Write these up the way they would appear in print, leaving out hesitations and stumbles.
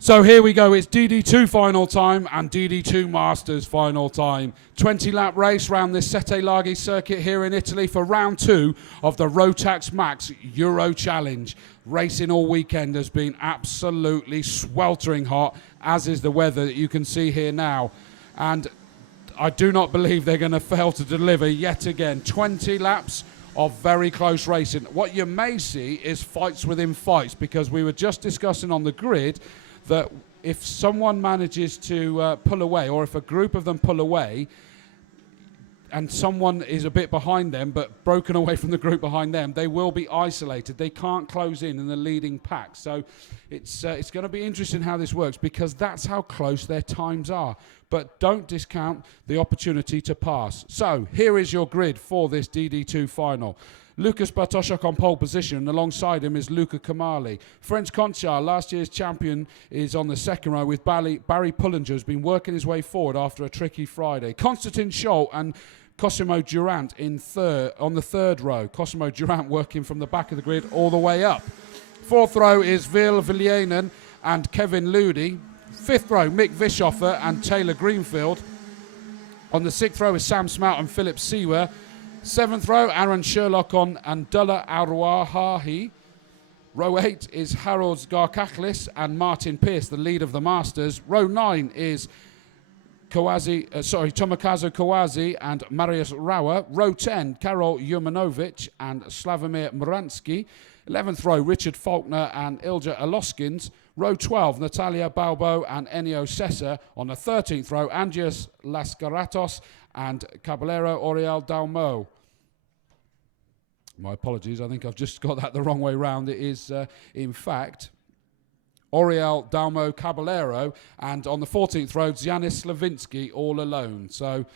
So here we go, it's DD2 final time and DD2 Masters final time. 20-lap race round this Sette Laghi circuit here in Italy for round 2 of the Rotax Max Euro Challenge. Racing all weekend has been absolutely sweltering hot, as is the weather that you can see here now. And I do not believe they're going to fail to deliver yet again. 20 laps of very close racing. What you may see is fights within fights, because we were just discussing on the grid that if someone manages to pull away, or if a group of them pull away and someone is a bit behind them but broken away from the group behind them, they will be isolated. They can't close in the leading pack. So it's going to be interesting how this works, because that's how close their times are. But don't discount the opportunity to pass. So here is your grid for this DD2 final. Lukas Bartoszek on pole position, and alongside him is Luca Kamali. French Conchar, last year's champion, is on the second row with Barry Pullinger, who's been working his way forward after a tricky Friday. Konstantin Scholl and Cosimo Durant on the third row. Cosimo Durant working from the back of the grid all the way up. Fourth row is Vil Viljanen and Kevin Ludi. Fifth row, Mick Vischoffer and Taylor Greenfield. On the sixth row is Sam Smout and Philip Sewer. Seventh row, Aaron Sherlock on Andulla Arwahahi. Row 8 is Harold Garkachlis and Martin Pierce, the lead of the Masters. Row 9 is Tomakazu Kawazi and Marius Rauer. Row 10, Karol Jurmanovic and Slavomir Muransky. 11th row, Richard Faulkner and Ilja Aloskins. Row 12, Natalia Balbo and Ennio Sessa. On the 13th row, Angius Lascaratos and Caballero Oriel Dalmo. My apologies, I think I've just got that the wrong way round. It is, in fact, Oriel Dalmo Caballero, and on the 14th row, Zianis Slavinsky all alone. So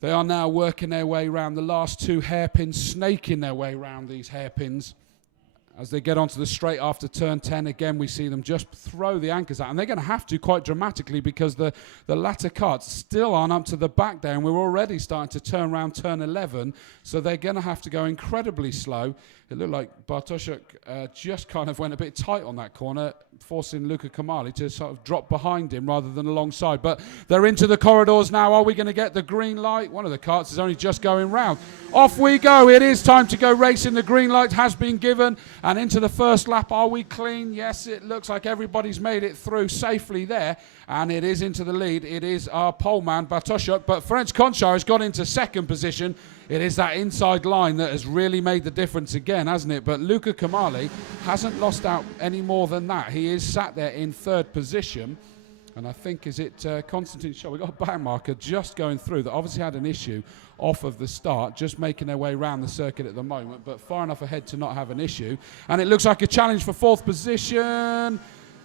they are now working their way round the last two hairpins, snaking their way round these hairpins. As they get onto the straight after turn 10, again, we see them just throw the anchors out. And they're going to have to quite dramatically, because the latter carts still aren't up to the back there, and we're already starting to turn around turn 11. So they're going to have to go incredibly slow. It looked like Bartoszek just kind of went a bit tight on that corner, forcing Luca Kamali to sort of drop behind him rather than alongside. But they're into the corridors now. Are we going to get the green light? One of the carts is only just going round. Off we go. It is time to go racing. The green light has been given. And into the first lap. Are we clean? Yes, it looks like everybody's made it through safely there. And it is into the lead. It is our pole man, Bartoszek. But French Conchar has got into second position. It is that inside line that has really made the difference again, hasn't it? But Luca Kamali hasn't lost out any more than that. He is sat there in third position. And I think, is it Konstantin Scholl? We've got a back marker just going through that obviously had an issue off of the start, just making their way around the circuit at the moment, but far enough ahead to not have an issue. And it looks like a challenge for fourth position.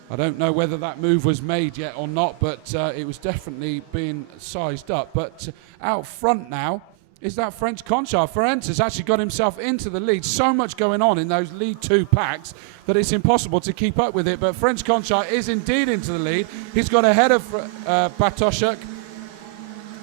I don't know whether that move was made yet or not, but it was definitely being sized up. But out front now is that French Conchar. Ferenc has actually got himself into the lead. So much going on in those lead two packs that it's impossible to keep up with it. But French Conchar is indeed into the lead. He's got ahead of Bartoszek,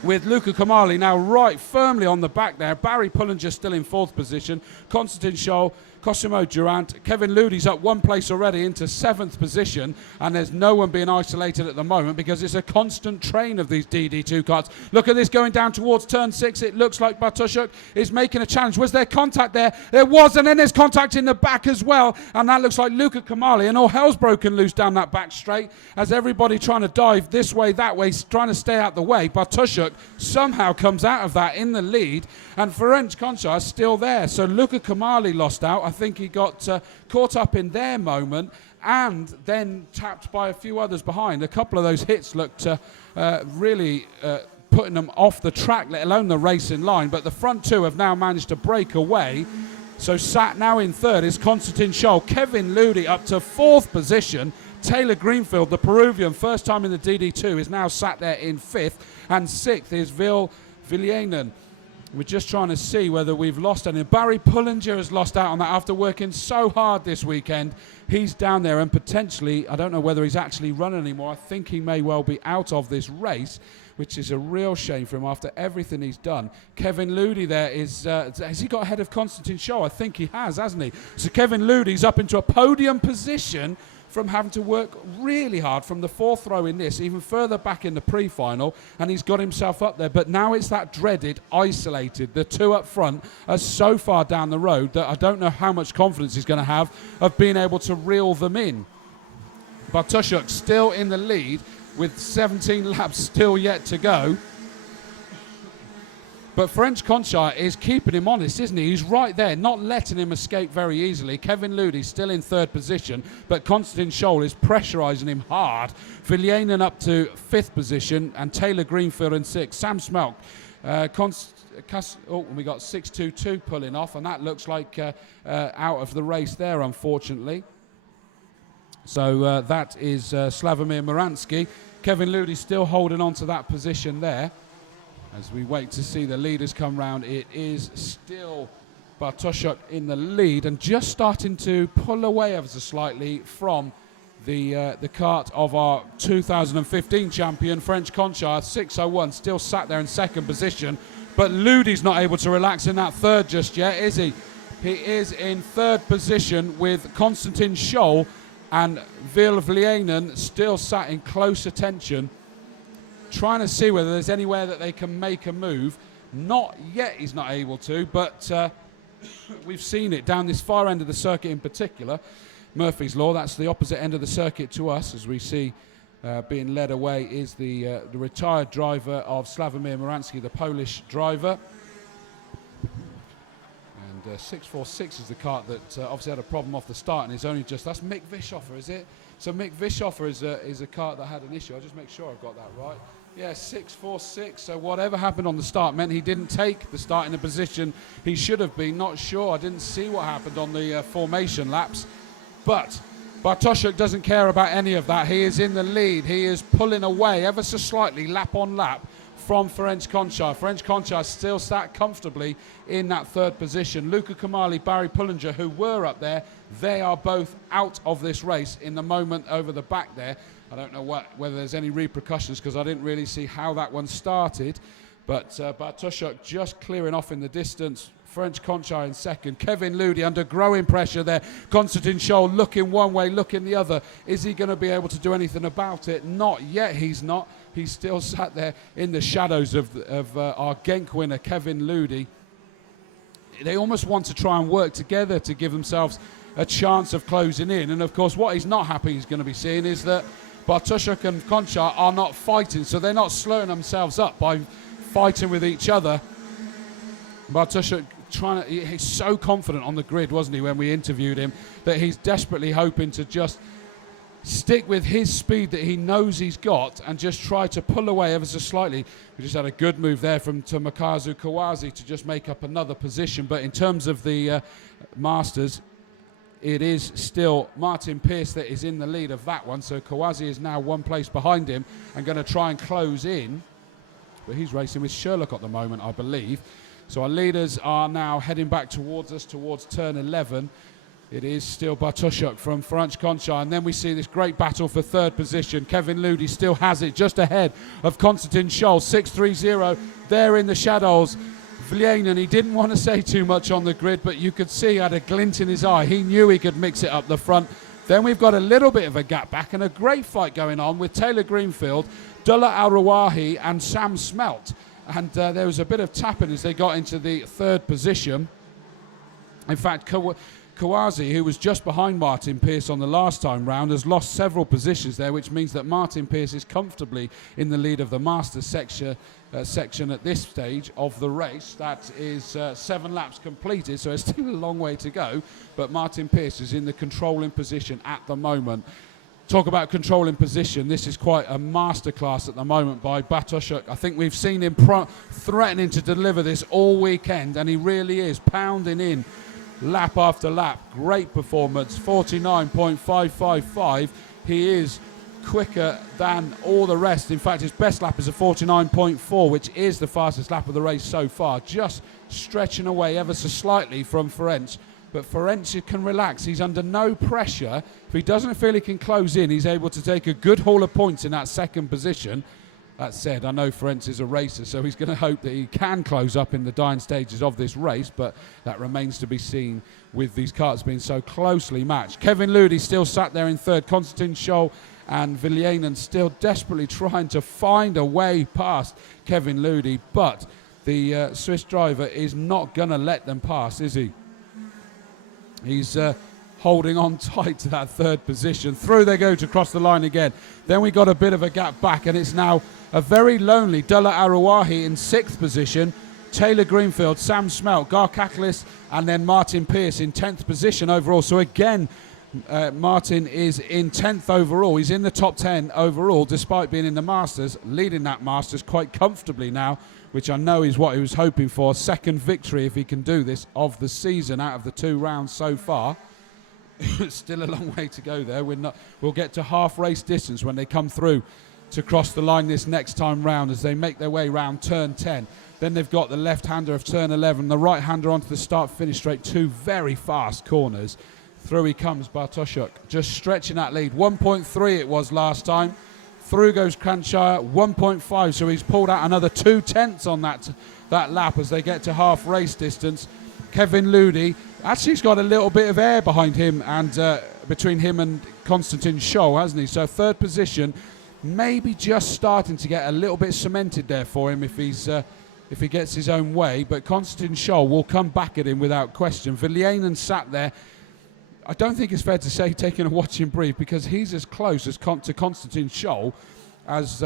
with Luca Kamali now right firmly on the back there. Barry Pullinger still in fourth position. Konstantin Scholl, Cosimo Durant. Kevin Ludi's up one place already into seventh position, and there's no one being isolated at the moment because it's a constant train of these DD2 carts. Look at this going down towards turn 6. It looks like Bartoszek is making a challenge. Was there contact there? There was, and then there's contact in the back as well, and that looks like Luca Kamali, and all hell's broken loose down that back straight as everybody trying to dive this way, that way, trying to stay out the way. Bartoszek somehow comes out of that in the lead, and Ferenc Conchar is still there. So Luca Kamali lost out. I think he got caught up in their moment and then tapped by a few others behind. A couple of those hits looked really putting them off the track, let alone the racing line. But the front two have now managed to break away. So sat now in third is Konstantin Scholl. Kevin Ludi up to fourth position. Taylor Greenfield, the Peruvian, first time in the DD2, is now sat there in fifth. And sixth is Vil Viljanen. We're just trying to see whether we've lost any. Barry Pullinger has lost out on that after working so hard this weekend. He's down there and potentially, I don't know whether he's actually running anymore. I think he may well be out of this race, which is a real shame for him after everything he's done. Kevin Ludi there is, has he got ahead of Konstantin Scholl? I think he has, hasn't he? So Kevin Ludi's up into a podium position from having to work really hard from the fourth row in this, even further back in the pre-final, and he's got himself up there. But now it's that dreaded isolated. The two up front are so far down the road that I don't know how much confidence he's going to have of being able to reel them in. Bartoszuk still in the lead with 17 laps still yet to go. But French Conchar is keeping him honest, isn't he? He's right there, not letting him escape very easily. Kevin Ludi still in third position, but Konstantin Scholl is pressurising him hard. Viljanen up to fifth position, and Taylor Greenfield in sixth. Sam Smelk, we got 622 pulling off, and that looks like out of the race there, unfortunately. So that is Slavomir Moransky. Kevin Ludi still holding on to that position there. As we wait to see the leaders come round, it is still Bartoszuk in the lead and just starting to pull away ever so slightly from the kart of our 2015 champion, French Conchar. 6:01, still sat there in second position. But Ludi's not able to relax in that third just yet, is he? He is in third position with Konstantin Scholl, and Viljanen still sat in close attention, trying to see whether there's anywhere that they can make a move. Not yet, he's not able to, but we've seen it down this far end of the circuit in particular. Murphy's Law, that's the opposite end of the circuit to us, as we see being led away is the retired driver of Slavomir Moransky, the Polish driver. And 646 is the kart that obviously had a problem off the start, and is only just, that's Mick Vischhofer, is it? So Mick Vischhofer is a kart that had an issue. I'll just make sure I've got that right. Yeah, 646. So whatever happened on the start meant he didn't take the start in the position he should have been. Not sure. I didn't see what happened on the formation laps. But Bartoszuk doesn't care about any of that. He is in the lead. He is pulling away ever so slightly, lap on lap, from French Conchar. French Conchar still sat comfortably in that third position. Luca Kamali, Barry Pullinger, who were up there, they are both out of this race in the moment over the back there. I don't know whether there's any repercussions, because I didn't really see how that one started. But Bartoszuk just clearing off in the distance. French Conchar in second. Kevin Ludi under growing pressure there. Konstantin Scholl looking one way, looking the other. Is he going to be able to do anything about it? Not yet, he's not. He's still sat there in the shadows of our Genk winner, Kevin Ludi. They almost want to try and work together to give themselves a chance of closing in. And of course, what he's not happy he's going to be seeing is that Bartoszuk and Conchar are not fighting, so they're not slowing themselves up by fighting with each other. Bartoszuk he's so confident on the grid, wasn't he, when we interviewed him, that he's desperately hoping to just stick with his speed that he knows he's got and just try to pull away ever so slightly. We just had a good move there from Tomokazu Kawase to just make up another position. But in terms of the Masters, it is still Martin Pearce that is in the lead of that one. So Kawase is now one place behind him and going to try and close in. But he's racing with Sherlock at the moment, I believe. So our leaders are now heading back towards us, towards turn 11. It is still Bartoszuk from French Conchar. And then we see this great battle for third position. Kevin Ludi still has it just ahead of Konstantin Scholl. 6-3-0 there in the shadows. Viljanen, he didn't want to say too much on the grid, but you could see he had a glint in his eye. He knew he could mix it up the front. Then we've got a little bit of a gap back and a great fight going on with Taylor Greenfield, Dullah Al-Rawahi and Sam Smelt. And there was a bit of tapping as they got into the third position. In fact, Kawase, who was just behind Martin Pearce on the last time round, has lost several positions there, which means that Martin Pearce is comfortably in the lead of the Masters section at this stage of the race. That is 7 laps completed, so it's still a long way to go. But Martin Pearce is in the controlling position at the moment. Talk about controlling position. This is quite a masterclass at the moment by Bartoszuk. I think we've seen him threatening to deliver this all weekend, and he really is pounding in lap after lap. Great performance, 49.555. He is quicker than all the rest. In fact, his best lap is a 49.4, which is the fastest lap of the race so far. Just stretching away ever so slightly from Ferenc. But Ferenc can relax. He's under no pressure. If he doesn't feel he can close in, he's able to take a good haul of points in that second position. That said, I know Ferenc is a racer, so he's going to hope that he can close up in the dying stages of this race, but that remains to be seen with these karts being so closely matched. Kevin Ludi still sat there in third. Konstantin Scholl and Villianen still desperately trying to find a way past Kevin Ludi, but the Swiss driver is not going to let them pass, is he? He's holding on tight to that third position. Through they go to cross the line again. Then we got a bit of a gap back, and it's now a very lonely Dulla Aruahi in sixth position, Taylor Greenfield, Sam Smelt, Gar Catalyst, and then Martin Pierce in 10th position overall. So again, Martin is in 10th overall. He's in the top 10 overall, despite being in the Masters, leading that Masters quite comfortably now, which I know is what he was hoping for. Second victory, if he can do this, of the season out of the 2 rounds so far. Still a long way to go there. We'll get to half race distance when they come through to cross the line this next time round as they make their way round turn 10. Then they've got the left-hander of turn 11, the right-hander onto the start-finish straight. 2 very fast corners. Through he comes, Bartoszuk, just stretching that lead. 1.3 it was last time. Through goes Kranjčar, 1.5, so he's pulled out another 2/10 on that lap as they get to half race distance. Kevin Ludi, actually he's got a little bit of air behind him and between him and Konstantin Scholl, hasn't he? So third position, maybe just starting to get a little bit cemented there for him if he gets his own way. But Konstantin Scholl will come back at him without question. Villianen sat there. I don't think it's fair to say taking a watching brief, because he's as close as to Konstantin Scholl as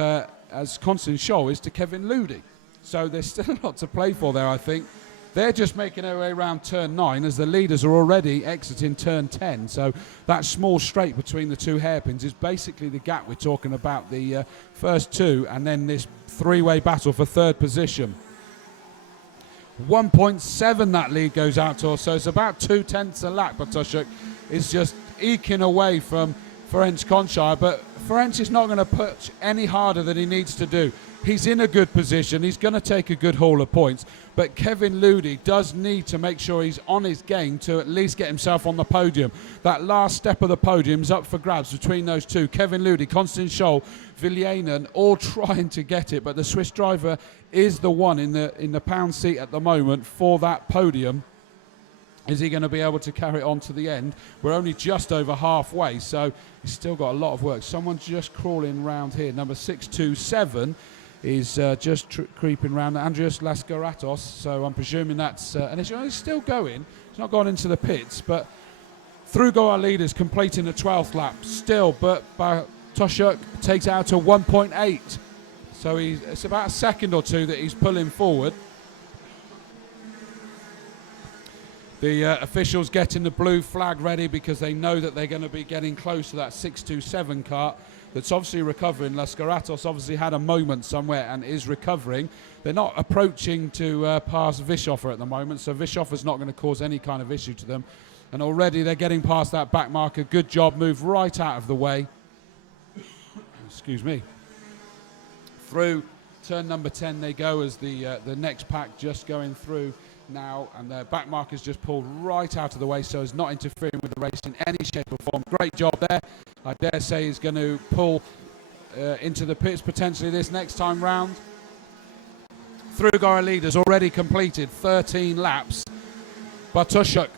Konstantin Scholl is to Kevin Ludi. So there's still a lot to play for there, I think. They're just making their way around turn 9 as the leaders are already exiting turn 10. So that small straight between the 2 hairpins is basically the gap we're talking about, the first 2, and then this 3-way battle for third position. 1.7 that lead goes out to, so it's about 2/10 a lap. Bartoszuk is just eking away from Ferenc Kranjčar, but Ferenc is not going to push any harder than he needs to do. He's in a good position. He's going to take a good haul of points. But Kevin Ludi does need to make sure he's on his game to at least get himself on the podium. That last step of the podium is up for grabs between those 2. Kevin Ludi, Konstantin Scholl, Villianen, all trying to get it. But the Swiss driver is the one in the pound seat at the moment for that podium. Is he going to be able to carry it on to the end? We're only just over halfway, so he's still got a lot of work. Someone's just crawling round here. Number 627 is just creeping round. Andreas Lascaratos, so I'm presuming that's... and he's still going. He's not gone into the pits, but through go our leaders, completing the 12th lap still, but Bartoszuk takes it out to 1.8. So it's about a second or 2 that he's pulling forward. The officials getting the blue flag ready because they know that they're going to be getting close to that 627 kart that's obviously recovering. Lascaratos obviously had a moment somewhere and is recovering. They're not approaching to pass Vischhofer at the moment, so Vischhofer's not going to cause any kind of issue to them. And already they're getting past that back marker. Good job, move right out of the way. Excuse me. Through turn number 10 they go as the next pack just going through now, and the back marker's just pulled right out of the way so as not interfering with the race in any shape or form. Great job there. I dare say he's going to pull into the pits potentially this next time round. Through Gara leaders already completed 13 laps. Bartoszuk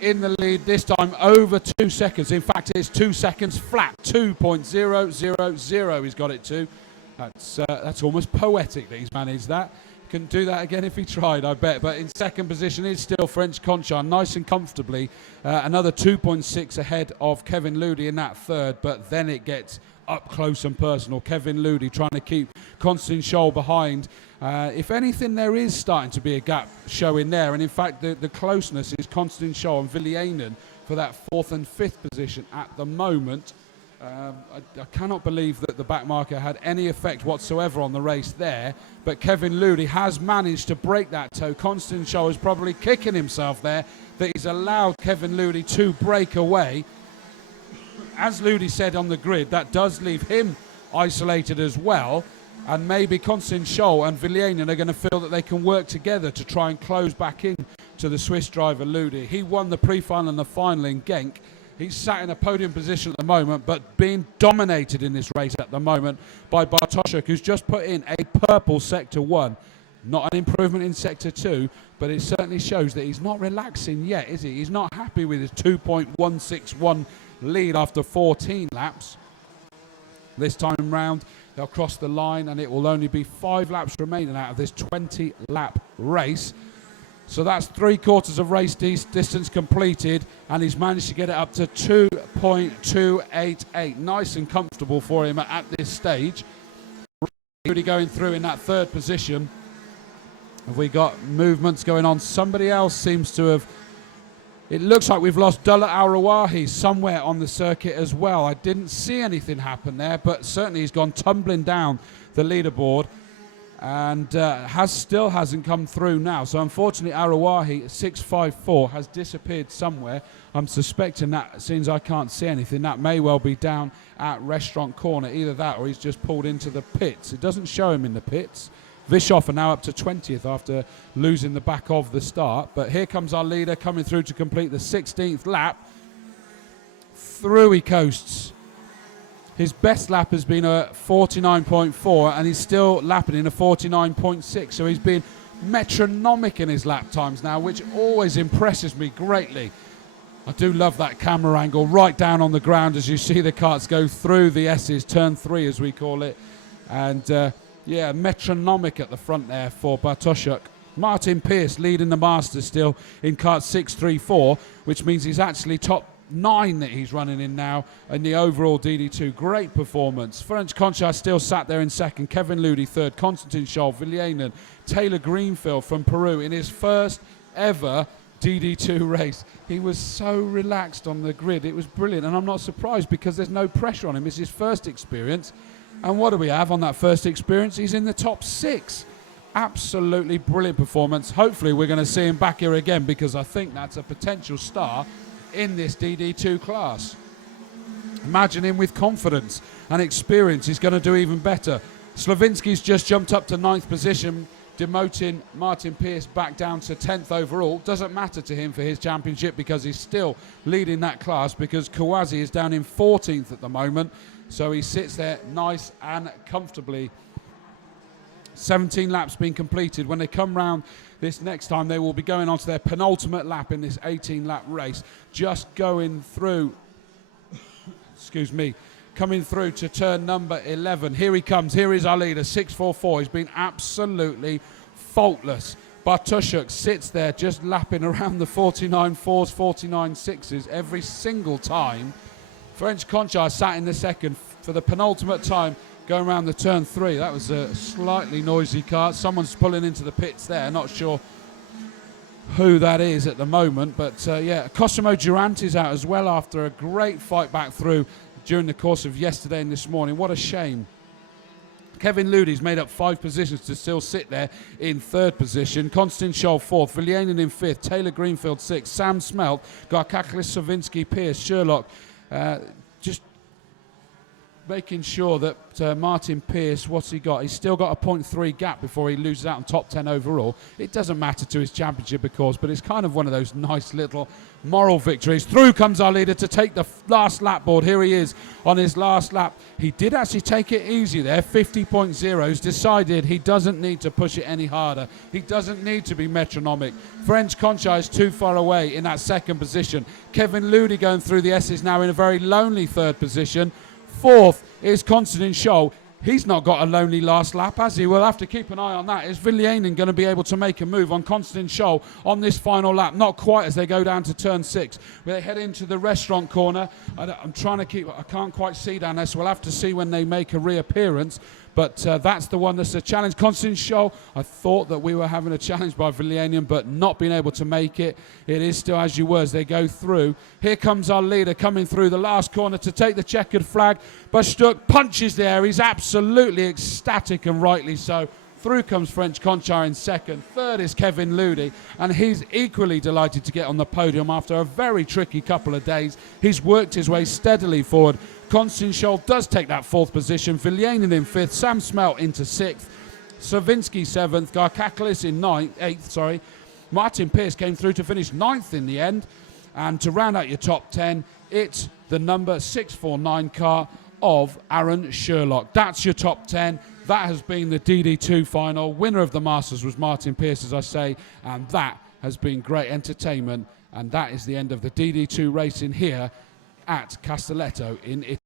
in the lead this time over 2 seconds. In fact, it's 2 seconds flat. 2.000 he's got it to. That's almost poetic that he's managed that. Couldn't do that again if he tried, I bet. But in second position is still Ferenc Kranjčar, nice and comfortably. Another 2.6 ahead of Kevin Ludi in that third, but then it gets up close and personal. Kevin Ludi trying to keep Konstantin Scholl behind. If anything, there is starting to be a gap showing there. And in fact, the closeness is Konstantin Scholl and Villianen for that 4th and 5th position at the moment. I cannot believe that the back marker had any effect whatsoever on the race there, but Kevin Ludi has managed to break that toe. Konstantin Scholl is probably kicking himself there that he's allowed Kevin Ludi to break away. As Ludi said on the grid, that does leave him isolated as well, and maybe Konstantin Scholl and Villianen are going to feel that they can work together to try and close back in to the Swiss driver Ludi. He won the pre-final and the final in Genk, He's sat in a podium position at the moment, but being dominated in this race at the moment by Bartoszek, who's just put in a purple Sector 1. Not an improvement in Sector 2, but it certainly shows that he's not relaxing yet, is he? He's not happy with his 2.161 lead after 14 laps. This time round, they'll cross the line, and it will only be 5 laps remaining out of this 20-lap race. So that's 3/4 of race distance completed, and he's managed to get it up to 2.288. Nice and comfortable for him at this stage. Really going through in that 3rd position. Have we got movements going on? Somebody else seems to have... It looks like we've lost Dullah Al-Rawahi somewhere on the circuit as well. I didn't see anything happen there, but certainly he's gone tumbling down the leaderboard and still hasn't come through now. So unfortunately, Al-Rawahi, 654, has disappeared somewhere. I'm suspecting that, since I can't see anything, that may well be down at Restaurant Corner. Either that or he's just pulled into the pits. It doesn't show him in the pits. Bischoff are now up to 20th after losing the back of the start. But here comes our leader coming through to complete the 16th lap. Through he coasts. His best lap has been a 49.4, and he's still lapping in a 49.6. So he's been metronomic in his lap times now, which always impresses me greatly. I do love that camera angle right down on the ground as you see the karts go through the S's, turn 3 as we call it. And... yeah, metronomic at the front there for Bartoszek. Martin Pearce leading the Masters still in kart 634, which means he's actually top 9 that he's running in now in the overall DD2. Great performance. Ferenc Concha still sat there in 2nd. Kevin Ludi 3rd. Konstantin Scholl, Villianen, Taylor Greenfield from Peru in his first ever DD2 race. He was so relaxed on the grid. It was brilliant, and I'm not surprised because there's no pressure on him. It's his first experience. And what do we have on that first experience? He's in the top 6. Absolutely brilliant performance. Hopefully we're going to see him back here again, because I think that's a potential star in this DD2 class. Imagine him with confidence and experience. He's going to do even better. Slavinsky's just jumped up to 9th position, demoting Martin Pearce back down to 10th overall. Doesn't matter to him for his championship because he's still leading that class, because Kawasi is down in 14th at the moment. So he sits there nice and comfortably. 17 laps being completed. When they come round this next time, they will be going on to their penultimate lap in this 18-lap race. Just going through, excuse me, coming through to turn number 11. Here he comes. Here is our leader, 644. He's been absolutely faultless. Bartoszek sits there just lapping around the 49.4s, 49.6s every single time. Ferenc Concha sat in the 2nd for the penultimate time, going around the turn 3. That was a slightly noisy car. Someone's pulling into the pits there. Not sure who that is at the moment. But, yeah, Cosimo Durant is out as well after a great fight back through during the course of yesterday and this morning. What a shame. Kevin Ludi's made up 5 positions to still sit there in 3rd position. Konstantin Scholl 4th, Villianen in 5th, Taylor Greenfield 6th, Sam Smelt, Garkaklis, Savinsky, Pearce, Sherlock. Just making sure that Martin Pearce, what's he got? He's still got a 0.3 gap before he loses out on top 10 overall. It doesn't matter to his championship, of course, but it's kind of one of those nice little moral victories. Through comes our leader to take the last lap board. Here he is on his last lap. He did actually take it easy there, 50.0s, decided he doesn't need to push it any harder. He doesn't need to be metronomic. Ferenc Concha is too far away in that 2nd position. Kevin Ludi going through the S's now in a very lonely 3rd position. 4th is Konstantin Scholl. He's not got a lonely last lap, has he? We'll have to keep an eye on that. Is Villianen going to be able to make a move on Konstantin Scholl on this final lap? Not quite, as they go down to turn 6. They head into the Restaurant Corner. I'm trying to keep... I can't quite see down there, so we'll have to see when they make a reappearance. But that's the one that's a challenge. Konstantin Scholl, I thought that we were having a challenge by Villianen, but not being able to make it. It is still as you were as they go through. Here comes our leader coming through the last corner to take the checkered flag. Bartoszek punches there. He's absolutely ecstatic, and rightly so. Through comes Ferenc Concha in 2nd. 3rd is Kevin Ludi, and he's equally delighted to get on the podium after a very tricky couple of days. He's worked his way steadily forward. Konstantin Scholl does take that 4th position. Villianen in 5th. Sam Smelt into 6th. Savinsky 7th. Garkaklis in 8th. Martin Pearce came through to finish 9th in the end. And to round out your top 10, it's the number 649 car of Aaron Sherlock. That's your top 10. That has been the DD2 final. Winner of the Masters was Martin Pearce, as I say, and that has been great entertainment. And that is the end of the DD2 racing here at Castelletto in Italy.